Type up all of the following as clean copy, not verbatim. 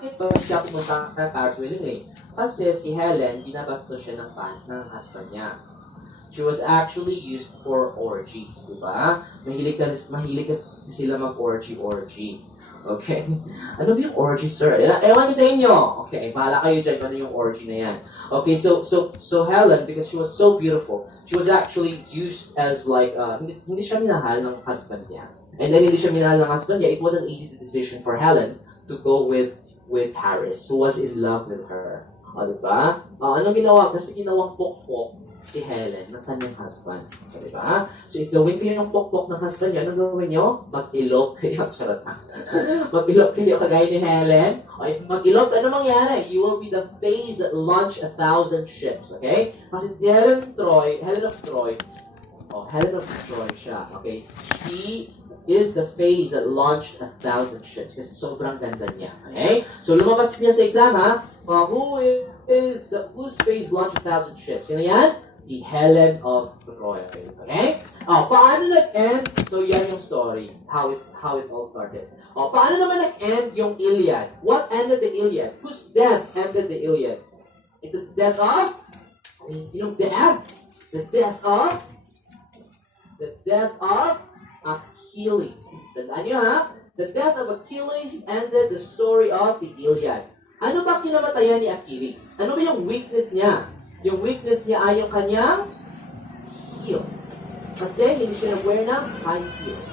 bakit ba siya pumunta ng Paris willingly? Kasi si Helen, binabastos siya ng husband niya. She was actually used for orgies, di ba? Mahilig kasi sila mag-orgy. Okay? Ano ba yung orgy, sir? Ewan ko sa inyo. Okay, bahala kayo dyan ano yung orgy na yan. Okay, so Helen, because she was so beautiful, she was actually used as like, hindi siya minahal ng husband niya. And then hindi siya minahal ng husband niya, it was an easy decision for Helen to go with Paris, who was in love with her. O, diba? Anong ginawa? Kasi ginawang pokpok si Helen ng kanyang husband. O, diba? So, if gawin kayo ng pokpok ng husband niyo, anong gawin niyo? Mag-ilok kayo. Charot na. Mag-ilok kayo kagaya ni Helen. O, if mag-ilok, ano mangyari? You will be the phase that launched 1,000 ships. Okay? Kasi si Helen of Troy siya. Okay? She is the phase that launched 1,000 ships. Kasi sobrang ganda niya. Okay? So, lumabas niya sa exam, ha? Whose phase launched 1,000 ships? Sino yan? Si Helen of Troy. Okay? Paano nag-end? So, yan yung story. How it all started. Paano naman nag-end yung Iliad? What ended the Iliad? Whose death ended the Iliad? It's the death of? Yung death? The death of Achilles. Tandaan nyo, ha? The death of Achilles ended the story of the Iliad. Ano ba kinamatayan ni Achilles? Ano ba yung weakness niya? Yung weakness niya ay yung kanyang heels. Kasi hindi siya nag-wear ng high heels.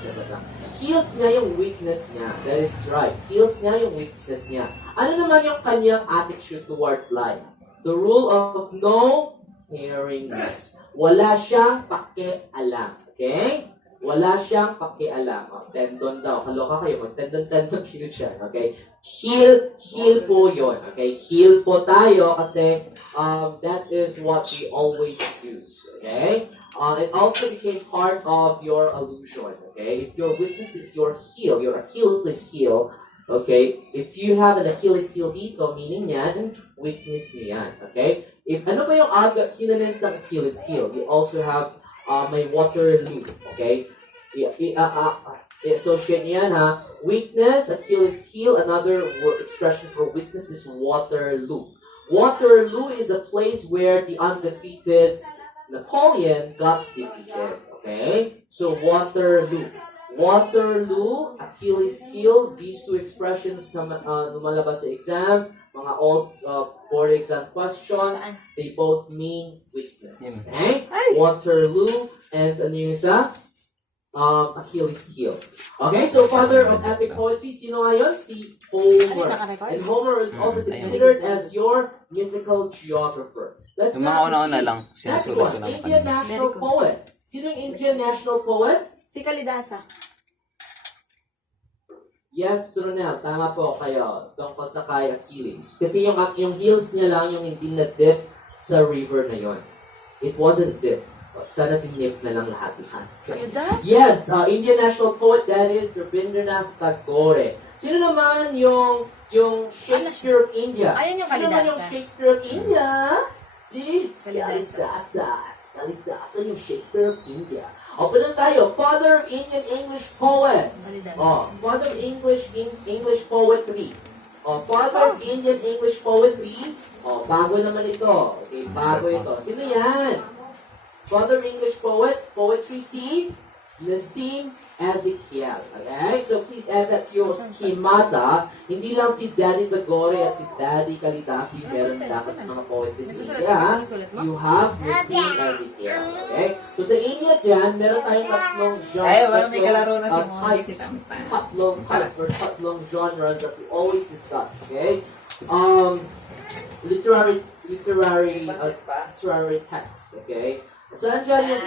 Heels niya yung weakness niya. That is right. Heels niya yung weakness niya. Ano naman yung kanyang attitude towards life? The rule of no caringness. Wala siyang pakialam. Okay? Wala siyang pakialam. Tendon daw. Kaloka kayo. Mag-tendon siya. Okay? Heal po yun. Okay? Heal po tayo kasi that is what we always use. Okay? It also became part of your illusion. Okay? If your weakness is your heel, your Achilles heel, okay? If you have an Achilles heel dito, meaning yan, weakness niyo yan. Okay? If ano pa yung other synonyms ng Achilles heel? You also have may Waterloo, okay? I-associate niyan, ha? Weakness, Achilles heel, another expression for weakness is Waterloo. Waterloo is a place where the undefeated Napoleon got defeated, okay? So, Waterloo. Waterloo, Achilles heels, these two expressions lumalabas sa exam, mga old board exam questions, they both mean weakness. Okay? Waterloo, and ano yung isa? Achilles heel. Okay, so father of epic poetry, sino ngayon? Si Homer. And Homer is also considered as your mythical geographer. Let's yung mga una-una lang, next sinusulat one, ko ng Indian national poet. Sino yung Indian national poet? Si Kalidasa. Yes, Ronel, tama po kayo. Tungkol sa kay Achilles. Kasi yung heels niya lang yung hindi na-dip sa river na yon. It wasn't dip. Sana tinip na lang lahat-lahat. Yes, Indian national poet, that is Rabindranath Tagore. Sino naman yung Shakespeare of India? Ayan yung Sino naman yung Kalidasa. Shakespeare of India? Si Kalidasa. Kalidasa yung Shakespeare of India. Open na tayo. Father of Indian English poet. Kalidasa. Father of English poetry. Father of Indian English poetry. Bago naman ito. Okay, bago ito. Sino yan? Father of English poetry, si Nassim Ezekiel. Okay? So please add that to your schemata. Hindi lang si Daddy Tagore at si Daddy Kalidasa yung meron dapat sa mga poetry sa India. You have Nassim Ezekiel. Okay? So sa India dyan, meron tayong tatlong genres. may kalaro na si Monty si Tatlong types or tatlong genres that we always discuss. Okay? Literary text. Okay? Saan dyan yung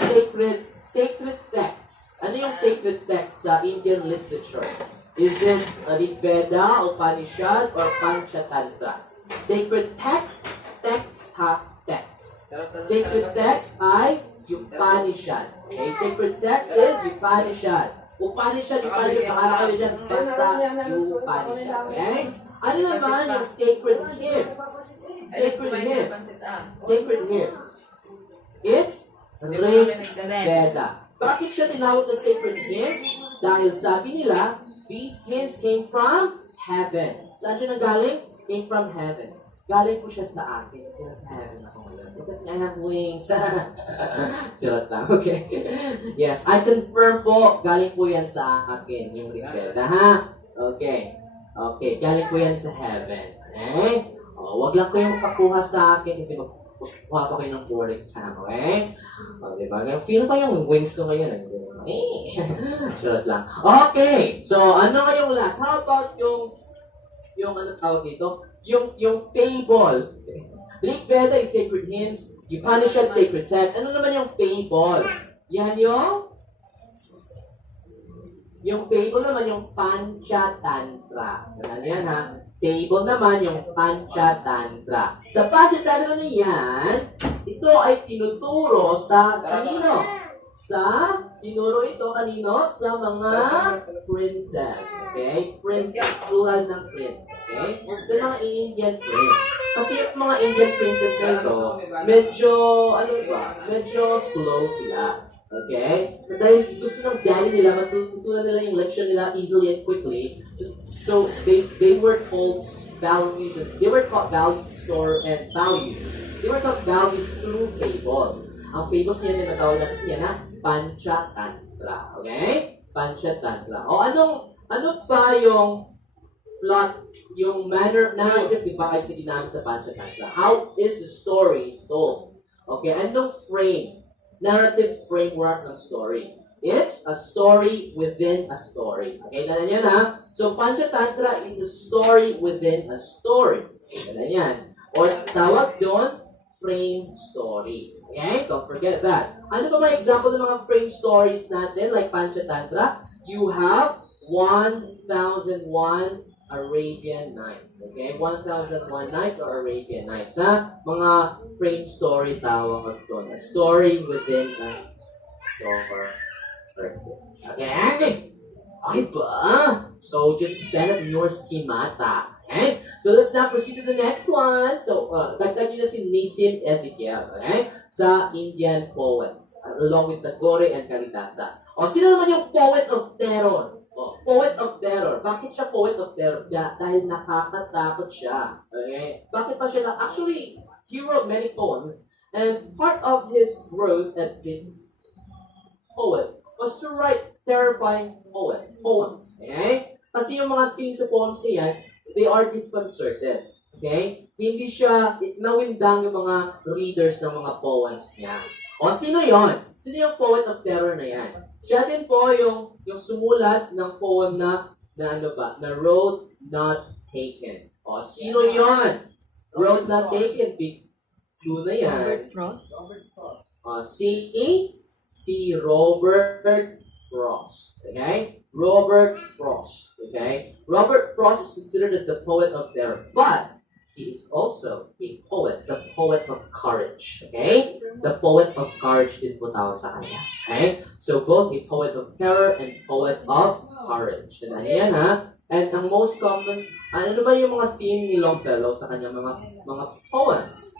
sacred text? Ano yung sacred text sa Indian literature? Is it Rigveda, Upanishad, or Panchatantra? Sacred text. Sacred text ay Upanishad. Okay, sacred text is Upanishad. Upanishad, pakala kayo dyan, basta Upanishad. Okay? Ano naman yung sacred hymns? Sacred hymns. It's Rigveda. Bakit siya tinawag na sacred hymns? Dahil sabi nila, these hymns came from heaven. Saan siya nanggaling? Came from heaven. Galing po siya sa akin kasi nasa heaven ako ngayon. Look at me, I have wings. Charot lang, okay. Yes, I confirm po, galing po yan sa akin, yung Riquelda, ha? Okay. Okay, galing po yan sa heaven. Okay? Wag lang kayong pakuha sa akin kasi magkuha pa kayo ng board exam, okay? Diba? Feel pa yung wings ko ngayon. Charot lang. Okay, so ano nga yung last? How about yung ano tawag dito? Yung fable. Rig Veda is sacred hymns. Upanishad, sacred text. Ano naman yung fable? Yan yung fable naman yung Panchatantra. Ano yan ha? Fable naman yung Panchatantra. Sa Panchatantra na yan, ito ay tinuturo sa kanino? Tinuro ito kanino? Sa mga princess. Okay? Princess, plural ng prince. Okay? Sa mga Indian prince. Kasi yung mga Indian princess na ito, medyo slow sila. Okay? Dahil gusto ng daddy nila, matutunan nila yung lecture nila easily and quickly. So they were told values, they were taught values to store and values. They were taught values through fables. Ang fables niya tinatawag natin yan na Panchatantra. Okay? Panchatantra. O ano pa yung plot, yung narrative device na ginamit sa Panchatantra? How is the story told? Okay? Anong narrative framework ng story? It's a story within a story. Okay? Ganun yan ha? So Panchatantra is a story within a story. Ganun yan. Or tawag doon, frame story. Okay? Don't forget that. Ano ba mga example ng mga frame stories natin like Panchatantra? You have 1001 Arabian Nights. Okay? 1001 Nights or Arabian Nights. Ha? Mga frame story tawag doon. A story within a story. Okay? Okay ba? So, just develop your schemata. Okay? So, let's now proceed to the next one. So, dagdag nyo na si Nisim Ezekiel. Okay? Sa Indian poets. Along with Tagore and Kalidasa. O, sino naman yung poet of terror? Poet of terror. Bakit siya poet of terror? Dahil nakakatakot siya. Okay? Bakit pa siya actually, he wrote many poems. And part of his growth as a poet was to write terrifying poems. Okay? Kasi yung mga themes sa poems niya, they are disconcerted. Okay? Hindi siya, nawindang yung mga readers ng mga poems niya. O, sino yon? Sino yung poet of terror na yan? Siya din po yung sumulat ng poem na Road Not Taken. O, sino yon? Road Not Taken. Big clue na yan. Robert Frost. Si Robert Frost. Okay? Robert Frost. Okay? Robert Frost is considered as the poet of terror, but he is also a poet, the poet of courage. Okay? The poet of courage din po tawag sa kanya. Okay? So both a poet of terror and poet of courage. And ayan ha? And ang most common, ano ba yung mga theme ni Longfellow sa kanyang mga poems?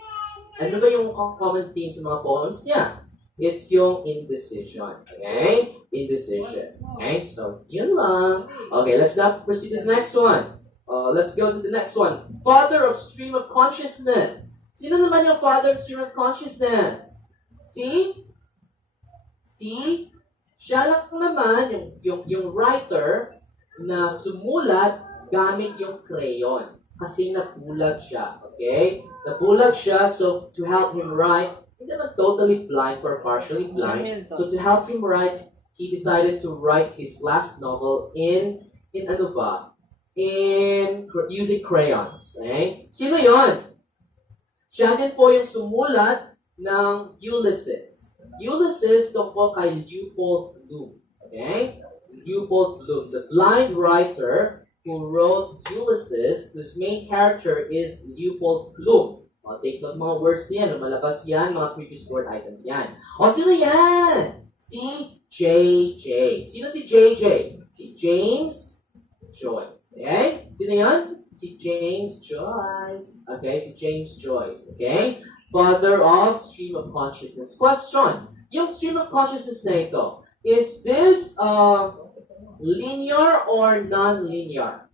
Ano ba yung common theme sa mga poems niya? It's yung indecision. Okay? Indecision. Okay? So, yun lang. Okay, let's now proceed to the next one. Let's go to the next one. Father of stream of consciousness. Sino naman yung father of stream of consciousness? See? Siya lang naman yung writer na sumulat gamit yung crayon. Kasi nabulag siya. Okay? Nabulag siya, so to help him write, hindi naman totally blind or partially blind. So to help him write, he decided to write his last novel in using crayons. Okay? Sino yon? Siya din po yung sumulat ng Ulysses. Ulysses tungkol kay Leopold Bloom. Okay? Leopold Bloom, the blind writer who wrote Ulysses, whose main character is Leopold Bloom. O, take note mga words niyan. Lumalabas yan, mga previous word items yan. O, sino yan? Si JJ. Sino si JJ? Si James Joyce. Okay? Sino yan? Si James Joyce. Okay? Si James Joyce. Okay? Father of stream of consciousness. Question. Yung stream of consciousness na ito, is this linear or non-linear?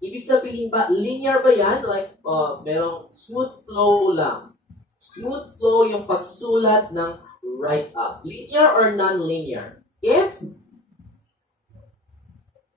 Ibig sabihin ba, linear ba yan? Like, merong smooth flow lang. Smooth flow yung pagsulat ng write-up. Linear or non-linear? It's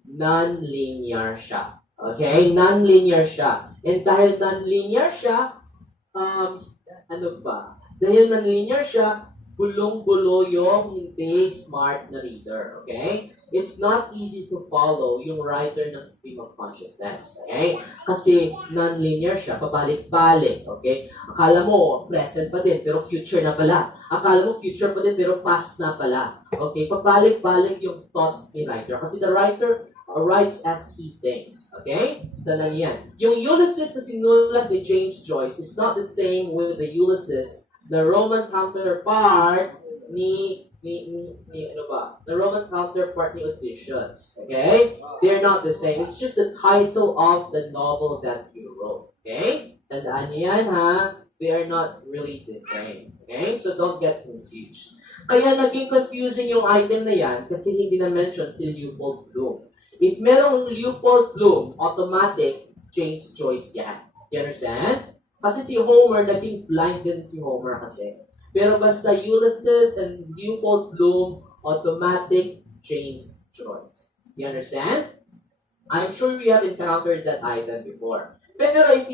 non-linear siya. Okay? Non-linear siya. And dahil non-linear siya, ano ba? Dahil non-linear siya, bulong-bulo yung hindi smart na reader. Okay? It's not easy to follow yung writer ng stream of consciousness. Okay? Kasi non-linear siya, pabalik-balik. Okay? Akala mo, present pa din, pero future na pala. Akala mo, future pa din, pero past na pala. Okay? Pabalik-balik yung thoughts ni writer. Kasi the writer writes as he thinks. Okay? Tandaan yan. Yung Ulysses na sinulat ni James Joyce is not the same with the Ulysses, the Roman counterpart ni ano ba? The Roman counterpart ni Odysseus. Okay? They're not the same. It's just the title of the novel that he wrote. Okay? Tandaan niyo yan, ha? They are not really the same. Okay? So don't get confused. Kaya naging confusing yung item na yan kasi hindi na-mention si Leopold Bloom. If merong Leopold Bloom, automatic, James Joyce yan. You understand? Kasi si Homer, naging blind din si Homer kasi. Pero basta Ulysses and Leopold Bloom, automatic James Joyce. You understand? I'm sure you have encountered that item before. Pero if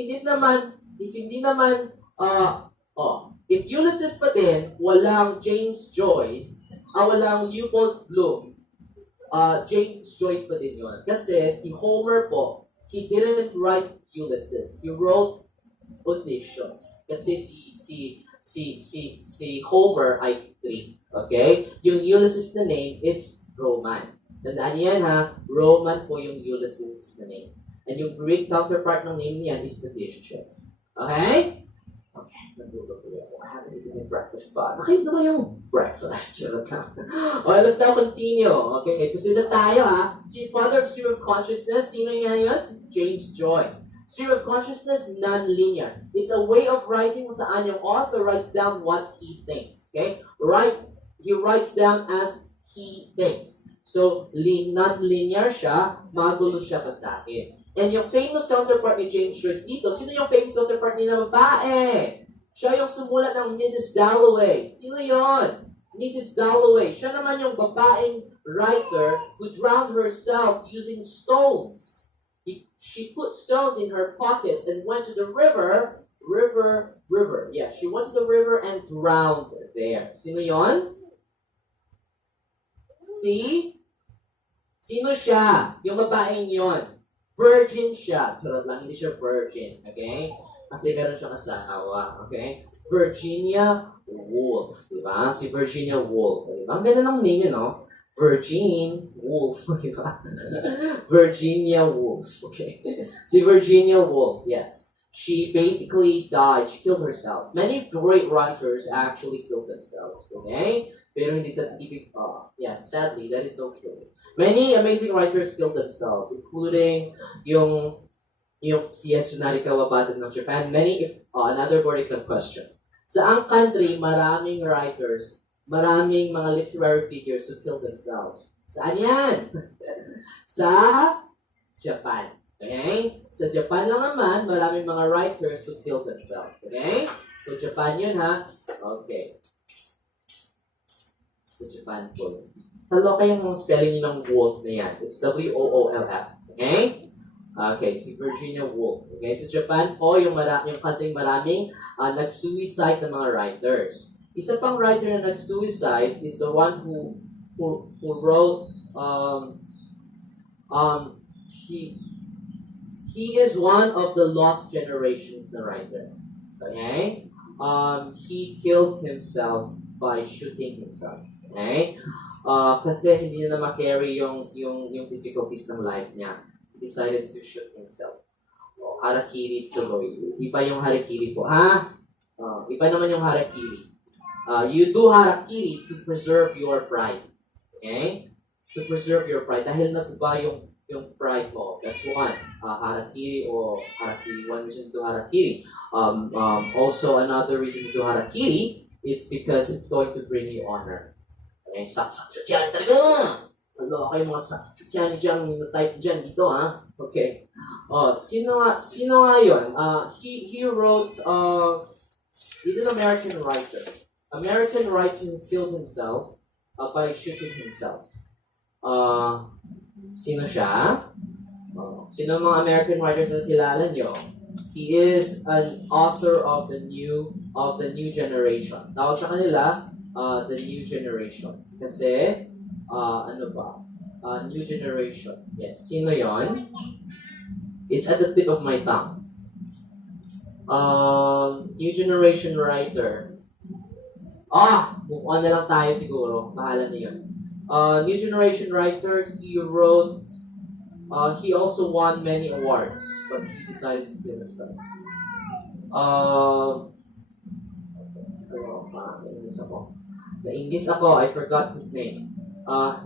Ulysses pa din, walang James Joyce, walang Leopold Bloom, James Joyce pa din yun. Kasi si Homer po, he didn't write Ulysses. He wrote Odysseus. Kasi si Homer ay Greek. Okay? Yung Ulysses na name, it's Roman. Tandaan yan, ha? Roman po yung Ulysses na name. And yung Greek counterpart ng name niyan is Odysseus. Okay? Okay. Nandulog ko ako. I haven't eaten my breakfast pa. Nakita naman yung breakfast. Charot lang. Okay, let's now continue. Okay, proceed na tayo, ha? Si Father of Stream of Consciousness, sino nga yun? Si James Joyce. Stream of consciousness, non-linear. It's a way of writing kung saan yung author writes down what he thinks. Okay? He writes down as he thinks. So, non-linear siya, magulo siya pa sa akin. And yung famous counterpart ni James Joyce dito, sino yung famous counterpart ni na babae? Siya yung sumulat ng Mrs. Dalloway. Sino yon? Mrs. Dalloway. Siya naman yung babaeng writer who drowned herself using stones. She put stones in her pockets and went to the river. Yeah, she went to the river and drowned there. Sino yon? Sino siya? Yung babaeng yon. Virgin siya. Charot lang, hindi siya virgin. Okay? Kasi meron siyang asawa. Okay? Virginia Woolf. Diba? Si Virginia Woolf. Diba? Ang ganda ng name yun, no? Virgin Woolf. Diba? Virginia Woolf. Okay. Si Virginia Woolf, yes. She basically died. She killed herself. Many great writers actually killed themselves. Okay? Pero hindi sa ibig, sadly, that is so true. Many amazing writers killed themselves, including yung si Yasunari Kawabata ng Japan. Another board exam question. Saang country, maraming writers, maraming mga literary figures who killed themselves? Saan yan? Sa Japan. Okay? Sa Japan lang naman, maraming mga writers who killed themselves. Okay? So, Japan yun, ha? Okay. Sa Japan po. Talo kayong mga spelling ng Wolf na yan. It's W-O-O-L-F. Okay? Okay, si Virginia Woolf. Okay, sa Japan po, yung country maraming nag-suicide ng mga writers. Isa pang writer na nag-suicide is the one who wrote, he is one of the lost generations na writer. Okay? He killed himself by shooting himself. Okay? Kasi hindi na ma-carry yung difficulties ng life niya. He decided to shoot himself. Harakiri tuloy. Iba yung harakiri po. Iba naman yung harakiri. You do harakiri to preserve your pride. Okay? To preserve your pride. Dahil natuba yung pride mo. That's one. Harakiri o harakiri. One reason to do harakiri. Also, another reason to do harakiri, it's because it's going to bring you honor. Okay? Saksak sa tiyan talaga! Hello, kayo mga saksak sa tiyan dyan, type dyan dito, ha? Okay. Sino nga yun? He wrote, he's an American writer. American writer who killed himself by shooting himself. Sino siya? Sino ang mga American writers na kilala nyo? He is an author of the new generation. Tawag sa kanila, the new generation. Kasi, new generation. Yes. Sino yon? It's at the tip of my tongue. New generation writer. Move on na lang tayo siguro. Bahala na yun. New generation writer, he wrote, he also won many awards, but he decided to kill himself. Nainis ako, I forgot his name.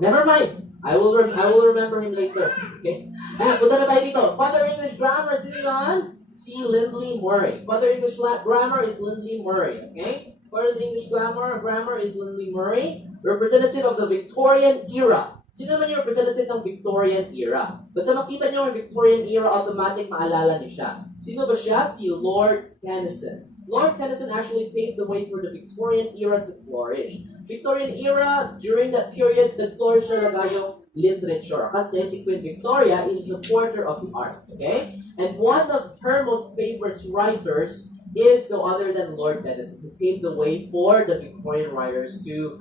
Never mind. I will remember him later. Okay? Punta na tayo dito. Father English Grammar, sino yun? Si Lindley Murray. Father English Grammar is Lindley Murray. Okay? Father English Grammar is Lindley Murray. Representative of the Victorian era. Sino naman yung representative ng Victorian era? Basta makita nyo yung Victorian era, automatic maalala niyo siya. Sino ba siya? Si Lord Tennyson. Lord Tennyson actually paved the way for the Victorian era to flourish. Victorian era, during that period, nag-flourish talaga yung literature. Kasi si Queen Victoria is a supporter of the arts. Okay? And one of her most favorite writers is no other than Lord Tennyson, who paved the way for the Victorian writers to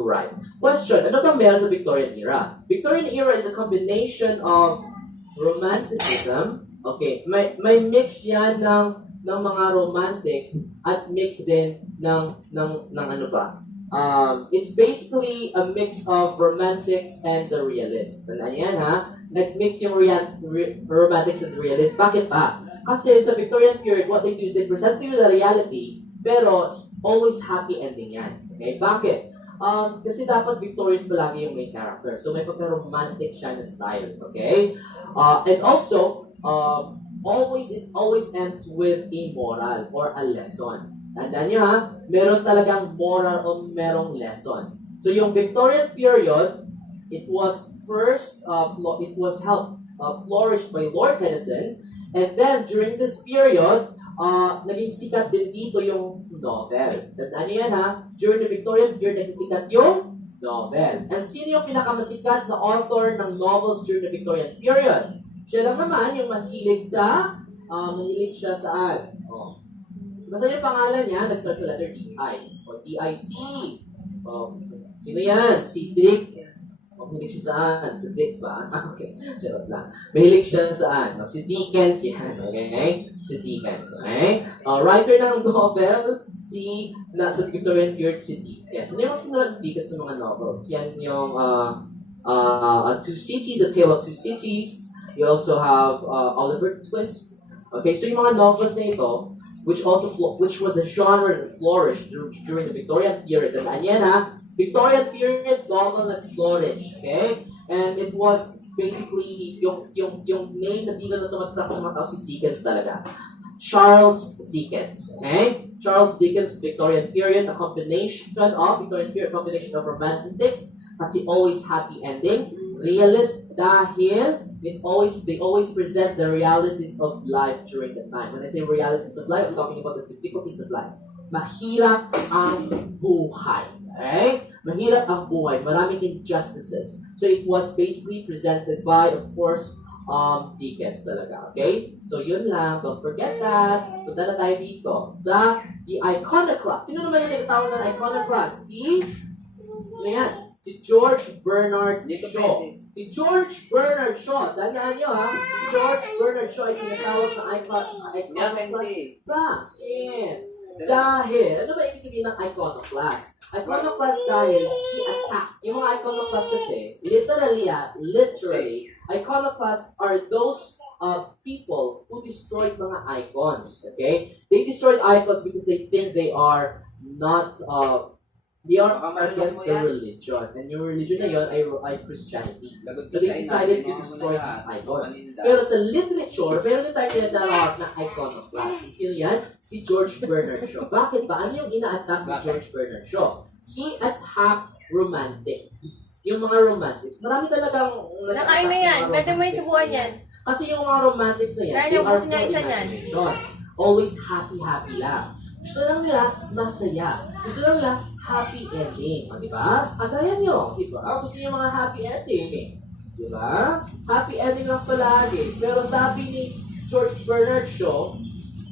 write. Question, ano bang meron sa Victorian era? Victorian era is a combination of romanticism. Okay, may mix yan ng mga romantics at mix din ng ano ba? It's basically a mix of romantics and the realist. Tandaan yan ha? Nag-mix yung romantics and the realist. Bakit ba? Kasi sa Victorian period, what they do is they present you the reality, pero always happy ending yan. Okay? Bakit? Kasi dapat victorious palagi yung main character. So may pagka-romantic siya na style. Okay? And also, it always ends with a moral or a lesson. Tandaan nyo ha, meron talagang moral o merong lesson. So yung Victorian period, it was first, flourished by Lord Tennyson, and then during this period, naging sikat din dito yung novel. Tandaan nyo yan ha, during the Victorian period, naging sikat yung novel. And sino yung pinakamasikat na author ng novels during the Victorian period? Siya lang naman yung mahilig siya saan? Basta yung pangalan niya, nag-start sa letter D-I. O D-I-C. Sino yan? Si Dick. Mahilig siya saan? Si Dick ba? Okay. Charot lang. Mahilig siya saan? Si Dickens yan. Okay? Si Dickens. Okay? Writer ng novel, nasa Victorian period, si Dickens. Hindi mo sinulat Dickens sa mga novels. Yan yung Two Cities, A Tale of Two Cities. You also have Oliver Twist. Okay, so yung mga novels na ito, which was a genre that flourished during the Victorian period. Tandaan yan ha, Victorian period novel that flourished. Okay, and it was basically yung name na dito na tumatak sa mga tao si Dickens talaga. Charles Dickens. Okay, Charles Dickens, Victorian period, a combination of romantics, kasi always happy ending. Realist dahil they always present the realities of life during the time. When I say realities of life, I'm talking about the difficulties of life. Mahirap ang buhay. Okay? Mahirap ang buhay. Maraming injustices. So it was basically presented by, of course, Dickens talaga. Okay? So yun lang. Don't forget that. Punta na tayo dito sa the iconoclast. Sino naman yung tinatawag ng iconoclast? Sino yan? Si George Bernard Shaw. Si George Bernard Shaw. Tandaan nyo ha, si George Bernard Shaw ay tinatawag na iconoclast. Bakit? Dahil, ano ba ibig sabihin ng iconoclast? Iconoclast dahil i-attack. Yung mga iconoclast kasi, literally, iconoclasts are those people who destroyed mga icons. Okay? They destroyed icons because they think they are not they are against the religion. And yung religion na yun ay Christianity. So they decided to destroy these icons. Pero sa literature, meron din tayo tinatawag na iconoclast. Sino yan? Si George Bernard Shaw. Bakit ba? Ano yung ina-attack ni George Bernard Shaw? He attacked romantics. Yung mga romantics. Marami talagang nakain na yan. Pwede mo yung subuhan yan. Kasi yung mga romantics na yan, Dahil they yung are gusto niya for isa niyan. imagination. Always happy lang. Gusto lang nila masaya. Gusto lang nila happy ending. O, di ba? Kagaya nyo, di ba? Gusto nyo mga happy ending. Di ba? Happy ending lang palagi. Pero sabi ni George Bernard Shaw,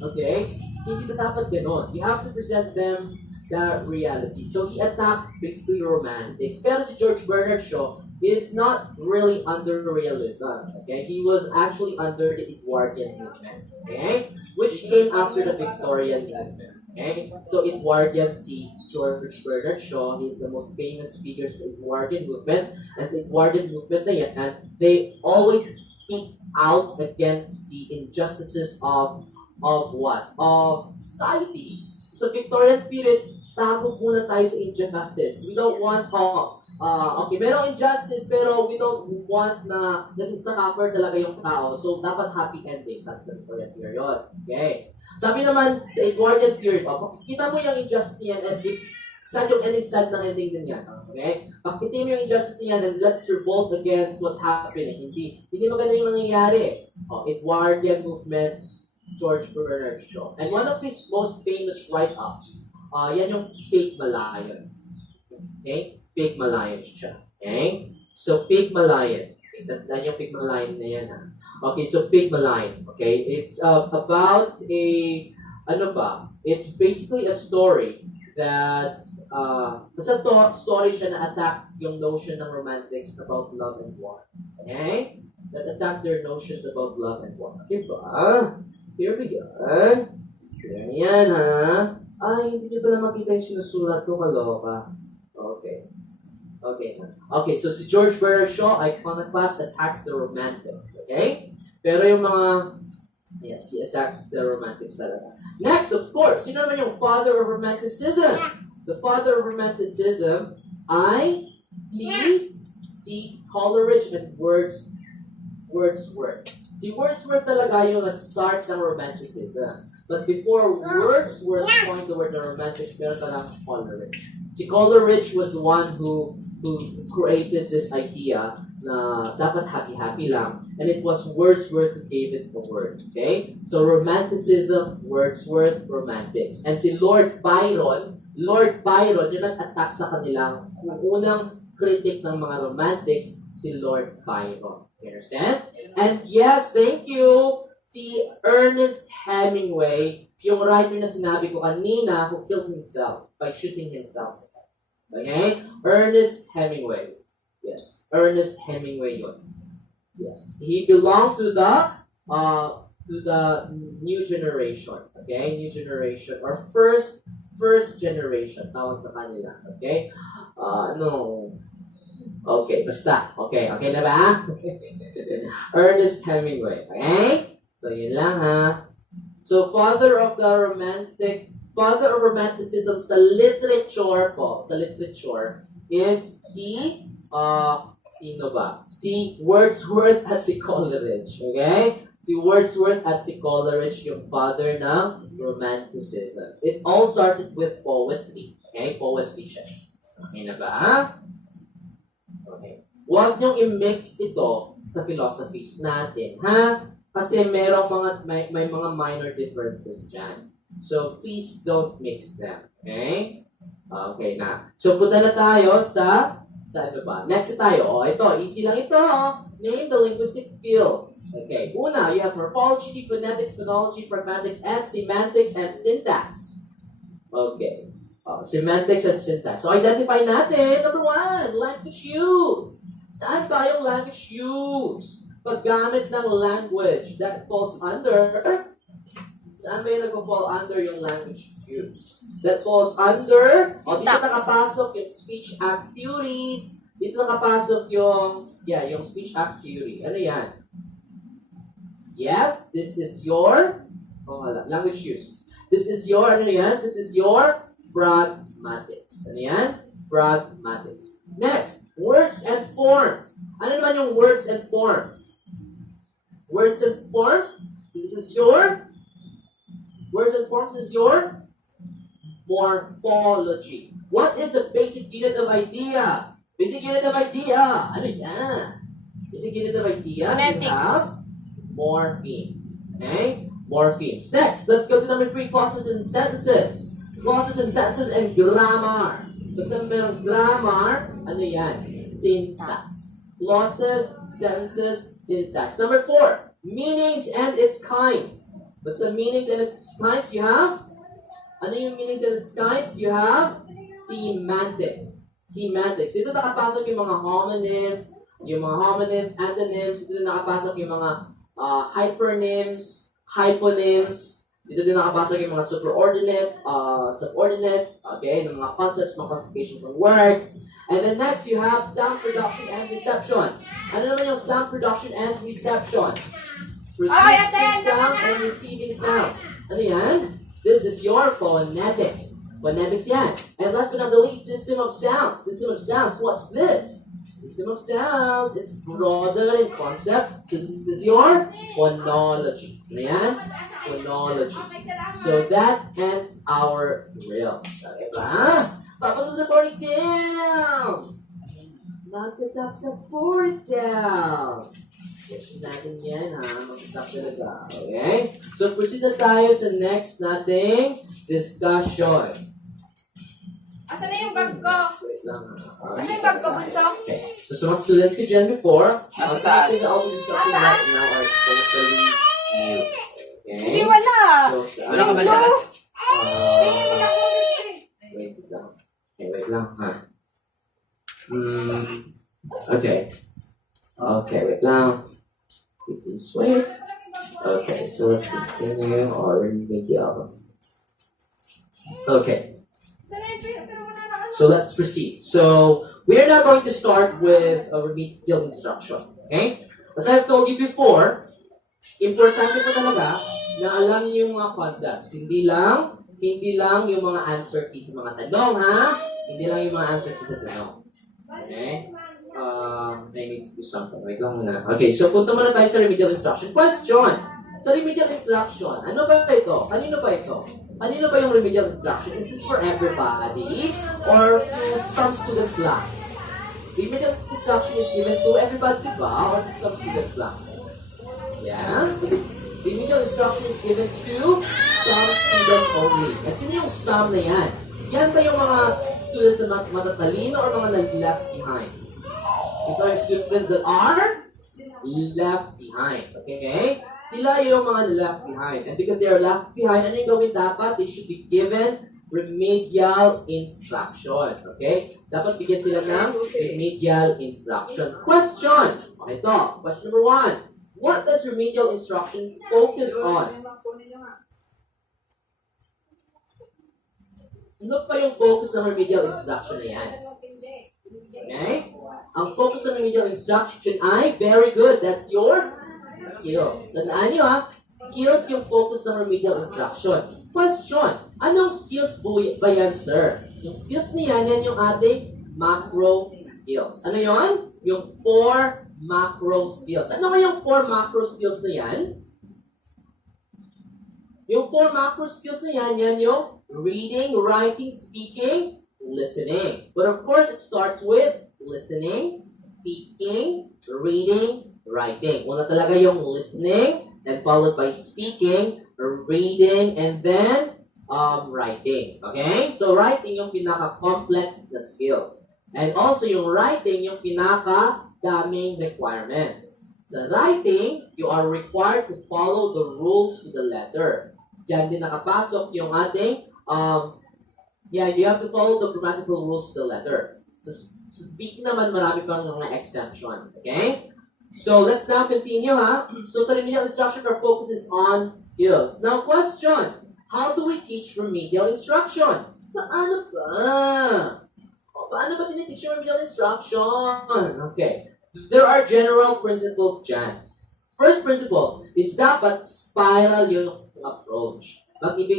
okay, hindi na dapat ganon. You have to present them the reality. So he attacked basically romantics. Pero si George Bernard Shaw is not really under realism. Okay, he was actually under the Edwardian movement. Okay, which came after the Victorian movement. Okay, so Edwardian, si George Bernard Shaw, he's the most famous figure sa Edwardian movement. And sa Edwardian movement na yan, and they always speak out against the injustices of what? Of society. So sa Victorian period, tago muna tayo sa injustice. We don't want, okay, merong injustice, pero we don't want na suffer talaga yung tao. So, dapat happy ending sa Victorian period. Okay. Sabi naman, sa Edwardian period, pakikita mo yung injustice niyan, and if sad yung ending, sad ng ending din yan. Okay? Pakikita mo yung injustice niyan, and let's revolt against what's happening. Hindi maganda yung nangyayari. Edwardian movement, George Bernard Shaw. And one of his most famous write-ups, yan yung Pygmalion. Okay? Pygmalion siya. Okay? So, Pygmalion. Okay, tandaan yung Pygmalion na yan, ha? Okay, so Pygmalion. Okay? It's about a, it's basically a story that, basta story siya na attack yung notion ng romantics about love and war. Okay? That attack their notions about love and war. Okay ba? Here we go. Yan, ha? Ay, hindi nyo pala makita yung sinusulat ko, kaloka. Okay. Okay, so si George Bernard Shaw, iconoclast, attacks the romantics. Okay? Pero yung mga, yes, he attacked the romantics talaga. Next, of course, sino naman yung father of romanticism? The father of romanticism ay si Coleridge and Wordsworth. Si Wordsworth talaga yung nag-start ng romanticism. But before Wordsworth coined the word the romantics, meron talagang Coleridge. Si Coleridge was the one who created this idea na dapat happy-happy lang. And it was Wordsworth who gave it the word. Okay? So romanticism, Wordsworth, romantics. And si Lord Byron, yung nag-attack sa kanilang unang critic ng mga romantics, si Lord Byron. You understand? And yes, thank you, si Ernest Hemingway, yung writer na sinabi ko kanina who killed himself by shooting himself. Okay? Ernest Hemingway. Yes. Ernest Hemingway yun. Yes. He belongs to the new generation. Okay? New generation. Or first generation. Tawag sa kanila. Okay? No. Okay, basta. Okay na ba? Ernest Hemingway. Okay? So, yun lang, ha? So, father of romanticism sa literature is sino ba? Si Wordsworth at si Coleridge. Okay? Si Wordsworth at si Coleridge yung father ng romanticism. It all started with poetry. Okay? Poetry siya. Okay na ba? Okay. Huwag niyong i-mix ito sa philosophies natin, ha? Kasi may mga minor differences dyan. So, please don't mix them. Okay? Okay na. So, punta na tayo sa ano ba? Next tayo. Ito. Easy lang ito. Name the linguistic fields. Okay. Una, you have morphology, phonetics, phonology, pragmatics, and semantics and syntax. Okay. Semantics and syntax. So, identify natin. Number 1, language use. Saan ba yung language use? Paggamit ng language that falls under, saan ba yung nag-fall under yung language use? That falls under, dito nakapasok yung speech act theories, dito nakapasok yung speech act theory. Ano yan? Yes, this is your, language use. This is your, ano yan? This is your pragmatics. Ano yan? Pragmatics. Next, words and forms. Ano naman yung words and forms? Words and forms, this is your, words and forms is your morphology. What is the basic unit of idea? Basic unit of idea. Ano yan? Basic unit of idea. Phonetics. morphemes. Okay? Morphemes. Next, let's go to number 3, clauses and sentences. Clauses and sentences and grammar. Basta merong grammar, ano yan? Syntax. Clauses, sentences, syntax. Number 4, meanings and its kinds. Basta meanings and its kinds, you have? Ano yung meanings and its kinds? You have semantics. Semantics. Dito nakapasok yung mga homonyms, antonyms. Dito nakapasok yung mga hypernyms, hyponyms. Dito din nakapasok yung mga superordinate, subordinate, okay, ng mga concepts, mga classifications ng words. And then next, you have sound production and reception. Ano naman yung sound production and reception? Producing sound and receiving sound. Ano yan? This is your phonetics. Phonetics yan. And last but not the least, system of sounds. System of sounds, what's this? System of sounds, it's broader in concept. This is your phonology. Ano yan? Phonology. So that ends our drill. Okay ba? Tapos sa supporting sound. Magtatap sa supporting sound. Question natin yan ha. Magtatap talaga. Okay? So proceed na tayo sa next nating discussion. Asan na yung bag ko? Wait lang ha. Asan yung bag ko, Bunso? Okay. So sa mga students ko dyan before, Nasa taas. things that I'll be discussing right now are totally new. Okay? Hindi wala. So, Wala ka ba dala? Wait lang. Okay, wait lang ha. Okay. Okay, wait lang. Please wait. Okay, so let's continue our video. Okay. So let's proceed. So we are now going to start with a remedial instruction. Okay? As I've told you before, importante po talaga na alam niyo yung mga concepts. Hindi lang yung mga answer keys sa mga tanong, ha? Hindi lang yung mga answer keys sa tanong. Okay? I need to do something. Wait lang muna. Okay, so punta muna tayo sa remedial instruction. Question! Sa remedial instruction, ano ba ito? Kanino ba ito? Kanino ba yung remedial instruction? Is this for everybody? Or to some students lang? Remedial instruction is given to everybody ba? Or to some students lang? Yeah? Remedial instruction is given to some students only. At sino yung some na yan? Yan ba yung mga students na matatalino or mga nag-left behind? These are students that are left behind. Okay? Sila yung mga left behind. And because they are left behind, ano yung gawin dapat? They should be given remedial instruction. Okay? Dapat bigyan sila ng remedial instruction. Question! Okay, ito. Question number 1. What does remedial instruction focus on? Ano pa yung focus ng remedial instruction na yan? Okay? Ang focus ng remedial instruction ay, very good, that's your skills. Tandaan nyo ha, skills yung focus ng remedial instruction. Question, anong skills ba yan, sir? Yung skills niyan, yan yung ating macro skills. Ano yon? Yung 4 macro skills. Ano nga yung 4 macro skills na yan? Yung 4 macro skills na yan, yan yung reading, writing, speaking, listening. But of course, it starts with listening, speaking, reading, writing. Una talaga yung listening, then followed by speaking, reading, and then writing. Okay? So writing yung pinaka-complex na skill. And also yung writing yung pinaka-daming requirements. Sa writing, you are required to follow the rules to the letter. Diyan din nakapasok yung ating you have to follow the grammatical rules to the letter. So speaking naman, marami pang mga exemptions. Okay? So, let's now continue, ha? So, sa remedial instruction, our focus is on skills. Now, question. How do we teach remedial instruction? Paano ba? Paano ba tiniteach yung remedial instruction? Okay. There are general principles dyan. First principle is dapat spiral yung approach.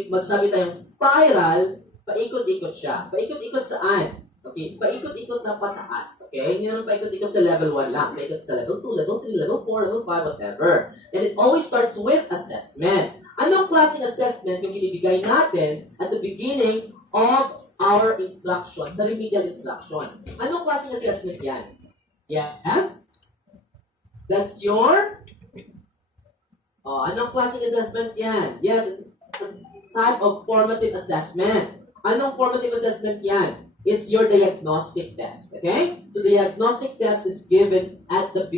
Magsabi tayong spiral, paikot-ikot siya. Paikot-ikot saan? Okay, paikot-ikot na pataas. Okay? Hindi naman paikot-ikot sa level 1 lang. Paikot sa level 2, level 3, level 4, level 5, whatever. And it always starts with assessment. Anong klaseng assessment yung binibigay natin at the beginning of our instruction, sa remedial instruction? Anong klaseng assessment yan? Yes? That's your Oh, anong klaseng assessment yan? Yes, it's a type of formative assessment. Anong formative assessment yan? It's your diagnostic test. Okay? So the diagnostic test is given at the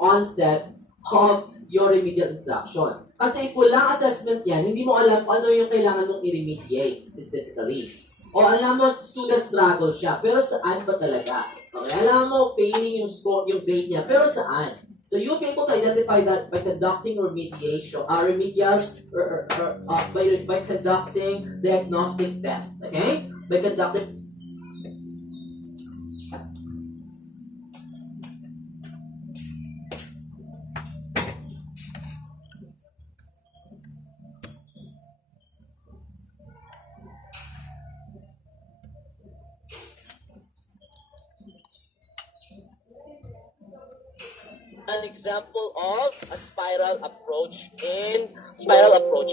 onset of your remedial instruction. Kasi if walang assessment yan, hindi mo alam kung ano yung kailangan mong i-remediate specifically. O alam mo, student struggle siya, pero saan ba talaga? Okay, alam mo, failing yung score, yung grade niya, pero saan? So you'll be able to identify that by conducting remediation, remedial, by conducting diagnostic tests. Okay? By conducting an example of a spiral approach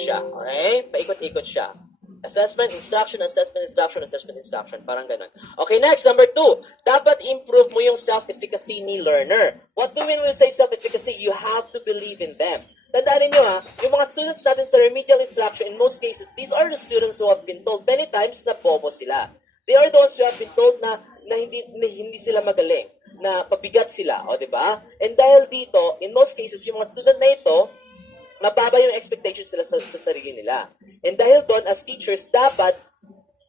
siya. Okay? Paikot-ikot siya. Assessment, instruction, assessment, instruction, assessment, instruction. Parang ganun. Okay, next, number 2. Dapat improve mo yung self-efficacy ni learner. What do we mean when we say self-efficacy? You have to believe in them. Tandaan niyo yung mga students natin sa remedial instruction, in most cases, these are the students who have been told many times na bobo sila. They are the ones who have been told na hindi sila magaling, na pabigat sila, o di ba? And dahil dito, in most cases, yung mga student na ito, mababa yung expectations nila sa sarili nila. And dahil doon, as teachers, dapat,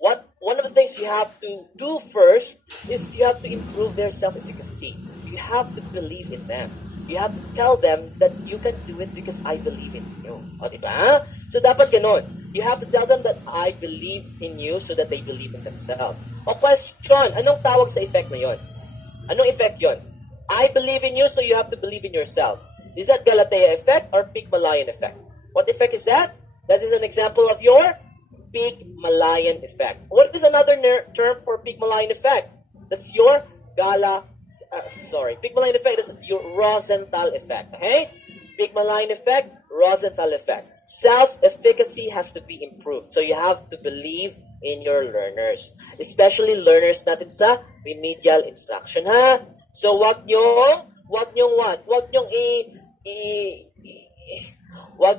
one of the things you have to do first is you have to improve their self-efficacy. You have to believe in them. You have to tell them that you can do it because I believe in you. O, di ba? So, dapat ganun. You have to tell them that I believe in you so that they believe in themselves. O, question, anong tawag sa effect na yon? Anong effect yon? I believe in you, so you have to believe in yourself. Is that Galatea effect or Pygmalion effect? What effect is that? That is an example of your Pygmalion effect. What is another term for Pygmalion effect? That's your Pygmalion effect is your Rosenthal effect. Okay? Pygmalion effect, Rosenthal effect. Self-efficacy has to be improved. So you have to believe in your learners. Especially learners natin sa remedial instruction, ha? So wag nyo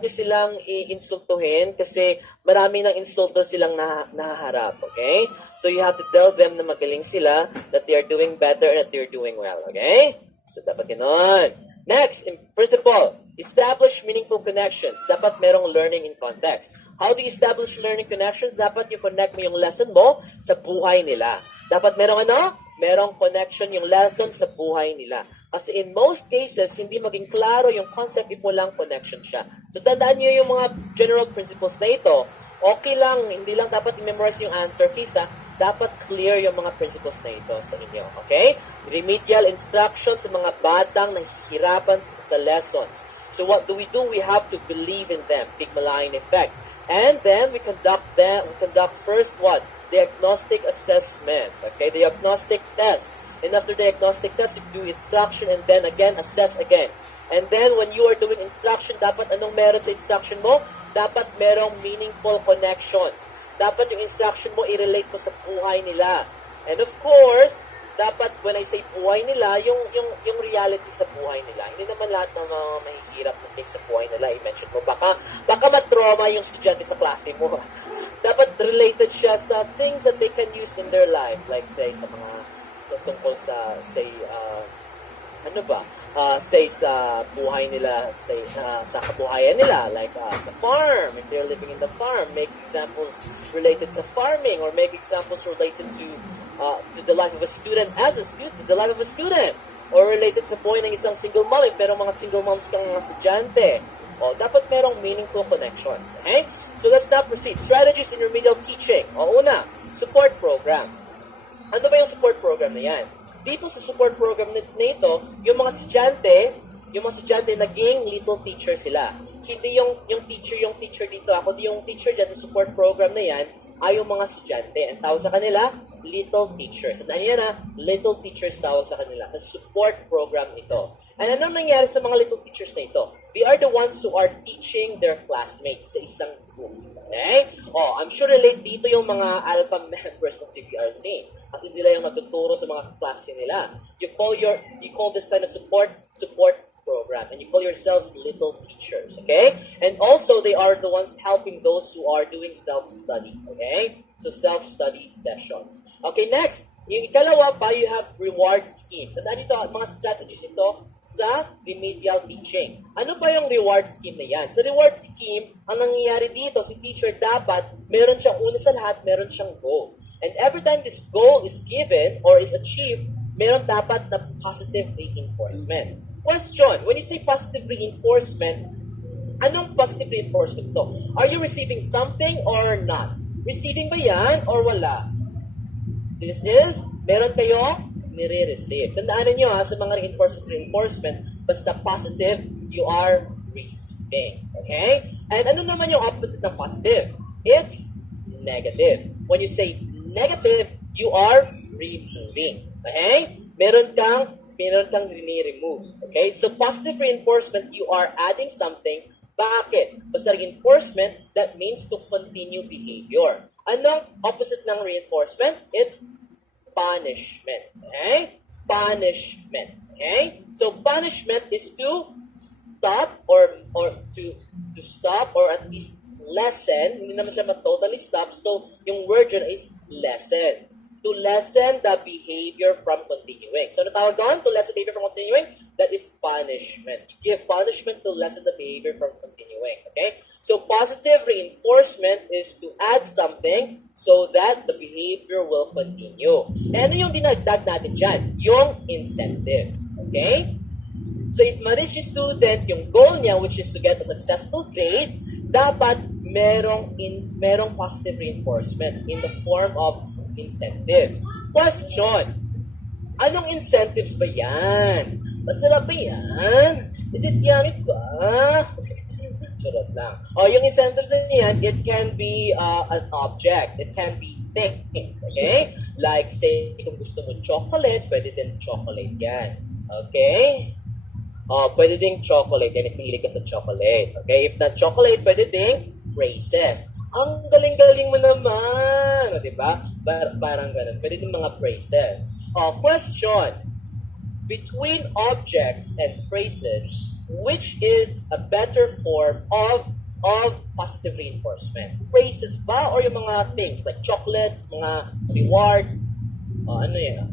silang i-insultuhin kasi marami ng insulto silang nahaharap, okay? So you have to tell them na magaling sila, that they are doing better and that they are doing well, okay? So dapat ganoon. Next, in principle, establish meaningful connections. Dapat merong learning in context. How do you establish learning connections? Dapat you connect mo yung lesson mo sa buhay nila. Dapat merong merong connection yung lesson sa buhay nila. Kasi in most cases, hindi maging klaro yung concept if walang connection siya. So, tandaan nyo yung mga general principles na ito. Okay lang, hindi lang dapat i-memorize yung answer, kisa dapat clear yung mga principles na ito sa inyo. Okay? Remedial instructions sa mga batang nahihirapan sa lessons. So, what do? We have to believe in them. Pygmalion effect. And then, we conduct first what? Diagnostic assessment. Okay, diagnostic test. And after diagnostic test, you do instruction and then again, assess again. And then, when you are doing instruction, dapat anong meron sa instruction mo? Dapat merong meaningful connections. Dapat yung instruction mo, i-relate mo sa buhay nila. And of course, dapat when I say buhay nila, yung reality sa buhay nila. Hindi naman lahat ng mga mahihirap na things sa buhay nila. I-mention mo, baka matrauma yung estudyante sa klase mo. Dapat related siya sa things that they can use in their life. Like say, tungkol sa, say, say sa buhay nila, say, sa kabuhayan nila, like sa farm, if they're living in the farm, make examples related sa farming, or make examples related to the life of a student to the life of a student, or related sa buhay ng isang single mom, if merong mga single moms kang mga estudyante. O, dapat merong meaningful connections. Okay? So, let's now proceed. Strategies in remedial teaching. O, una, support program. Ano ba yung support program na yan? Dito sa support program na ito, yung mga estudyante naging little teacher sila. Hindi yung teacher dito. Ako di yung teacher dyan sa support program na yan ay yung mga estudyante. Ang tawag sa kanila, little teachers. At yan little teachers tawag sa kanila sa support program ito. And anong nangyari sa mga little teachers na ito? They are the ones who are teaching their classmates sa isang group. Okay? I'm sure relate dito yung mga alpha members ng CPRC. Kasi sila yung magtuturo sa mga klase nila. You call this kind of support program, and you call yourselves little teachers, okay? And also, they are the ones helping those who are doing self-study, okay? So, self-study sessions. Okay, next, yung ikalawa pa, you have reward scheme. Tandaan nito, mga strategies ito sa remedial teaching. Ano ba yung reward scheme na yan? Sa reward scheme, ang nangyayari dito, si teacher dapat, meron siyang una sa lahat, meron siyang goal. And every time this goal is given or is achieved, meron dapat na positive reinforcement. Question, when you say positive reinforcement, anong positive reinforcement to? Are you receiving something or not? Receiving ba yan or wala? This is, meron kayo nire-receive. Tandaan niyo sa mga reinforcement, basta positive, you are receiving. Okay? And ano naman yung opposite ng positive? It's negative. When you say negative, you are removing. Okay? Meron kang remove. Okay? So, positive reinforcement, you are adding something. Bakit? Basta reinforcement, that means to continue behavior. Anong opposite ng reinforcement? It's punishment. Okay? Punishment. Okay? So, punishment is to stop or to stop or at least lessen. Hindi naman siya totally stop. So, yung word dyan is lessen. To lessen the behavior from continuing. So, natawag doon, to lessen the behavior from continuing, that is punishment. You give punishment to lessen the behavior from continuing. Okay? So, positive reinforcement is to add something so that the behavior will continue. E ano yung dinagdag natin dyan? Yung incentives. Okay? So, if ma-reach yung student, yung goal niya, which is to get a successful grade, dapat merong positive reinforcement in the form of incentives. Question, anong incentives ba yan? Masarap ba yan? Is it yummy ba? Charot lang. Yung incentives na yan, it can be an object. It can be things. Okay? Like, say, kung gusto mo chocolate, pwede din chocolate yan. Okay? Pwede ding chocolate. Yan, if mahilig ka sa chocolate. Okay? If not chocolate, pwede ding praises. Ang galing-galing mo naman. Diba? Parang ganun. Pwede din mga praises. Question. Between objects and phrases, which is a better form of positive reinforcement? Phrases ba or yung mga things like chocolates, mga rewards? Ano yan?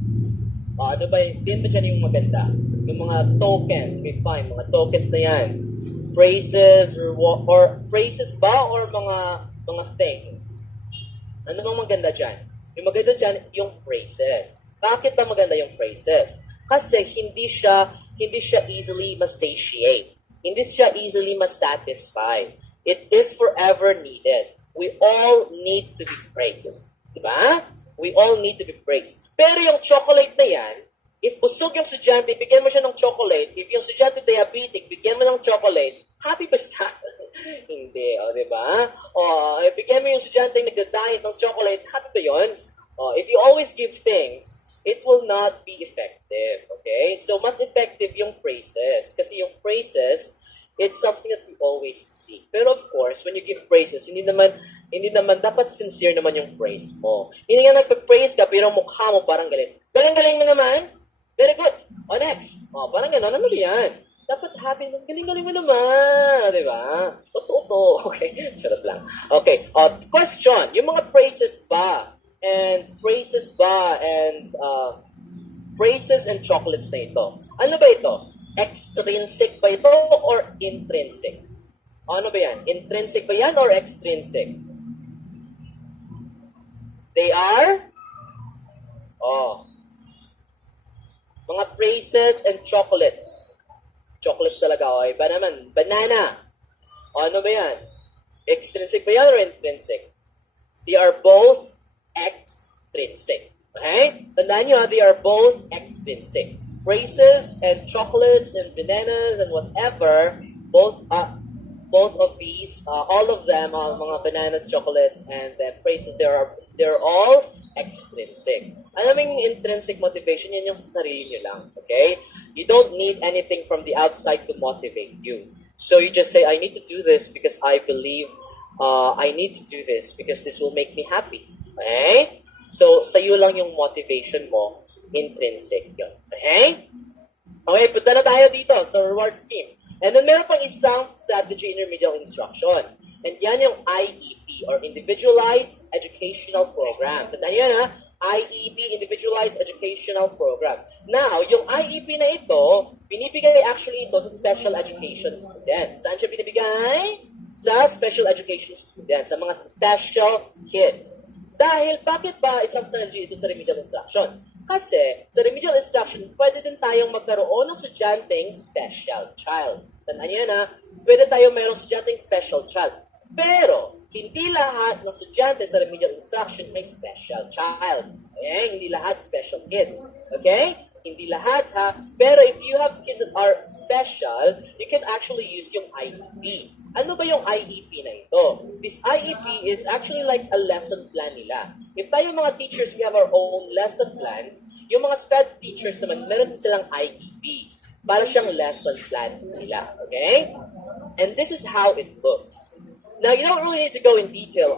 Ano ba yun? Din ba dyan yung maganda? Yung mga tokens. Okay, fine. Mga tokens na yan. Phrases or phrases ba or mga things? Ano bang maganda dyan? Yung maganda dyan, yung phrases. Bakit ba maganda yung phrases? Kasi hindi siya easily ma-satiate. Hindi siya easily ma-satisfy. It is forever needed. We all need to be praised. Diba? We all need to be praised. Pero yung chocolate na yan, if busog yung estudyante, bigyan mo siya ng chocolate. If yung estudyante diabetic, bigyan mo ng chocolate, happy ba siya? Hindi, diba? Bigyan mo yung estudyante nagda-diet ng chocolate, happy ba yun? If you always give things, it will not be effective. Okay? So, mas effective yung praises. Kasi yung praises, it's something that we always see. Pero of course, when you give praises, hindi naman dapat sincere naman yung praise mo. Hindi nga nagpa-praise ka, pero mukha mo parang galit. Galing-galing mo naman. Very good. Next. Parang gano'n. Ano yan? Dapat happy mo. Galing-galing mo naman. Diba? Totoo. Okay. Charot lang. Okay. Question. Yung mga praises ba and praises and chocolates na ito. Ano ba ito? Extrinsic ba ito or intrinsic? Ano ba yan? Intrinsic ba yan or extrinsic? They are? Mga praises and chocolates. Chocolates talaga. Iba naman. Banana. Ano ba yan? Extrinsic ba yan or intrinsic? They are both extrinsic. Okay? Tandaan nyo, they are both extrinsic. Praises and chocolates and bananas and whatever, both of these, all of them, mga bananas, chocolates, and then praises, they're all extrinsic. Alam mo yung intrinsic motivation, yan yung sa sarili nyo lang. Okay? You don't need anything from the outside to motivate you. So you just say, I need to do this because I believe I need to do this because this will make me happy. Okay? So, sa'yo lang yung motivation mo, intrinsic yun. Okay? Okay, punta na tayo dito sa reward scheme. And then meron pang isang strategy in remedial instruction. And yan yung IEP or Individualized Educational Program. Tandaan nyo yan ha, IEP, Individualized Educational Program. Now, yung IEP na ito, binibigay actually ito sa special education students. Saan siya binibigay? Sa special education students, sa mga special kids. Dahil, bakit ba isang strategy ito sa remedial instruction? Kasi, sa remedial instruction, pwede din tayong magkaroon ng estudyanteng special child. Tandaan nyo yan ha, pwede tayong mayroong estudyanteng special child. Pero, hindi lahat ng estudyante sa remedial instruction may special child. Okay? Hindi lahat special kids. Okay? Hindi lahat ha. Pero if you have kids that are special, you can actually use yung IEP. Ano ba yung IEP na ito? This IEP is actually like a lesson plan nila. If tayo mga teachers, we have our own lesson plan, yung mga SPED teachers naman, meron din silang IEP. Para siyang lesson plan nila. Okay? And this is how it looks. Now, you don't really need to go in detail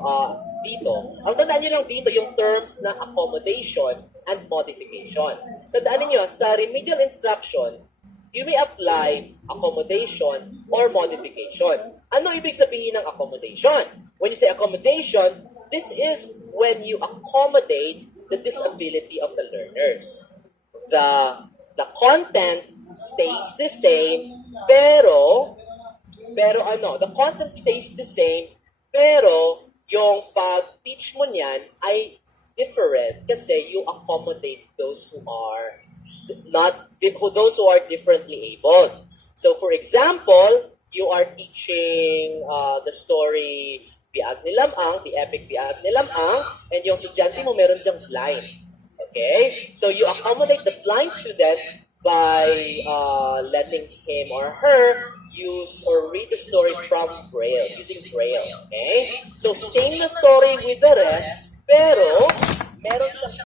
dito. Ang tandaan nyo lang dito yung terms na accommodation and modification. Tandaan niyo sa remedial instruction, you may apply accommodation or modification. Ano ibig sabihin ng accommodation? When you say accommodation, this is when you accommodate the disability of the learners. The content stays the same, pero the content stays the same, pero yung pag-teach mo niyan ay different kasi you accommodate those who are differently abled. So for example, you are teaching the story Biag ni Lamang, the epic Biag ni Lamang, and yung estudyante mo meron diyang blind. Okay? So you accommodate the blind student by letting him or her use or read the story from Braille, using Braille. Okay? So same na story with the rest, pero meron siyang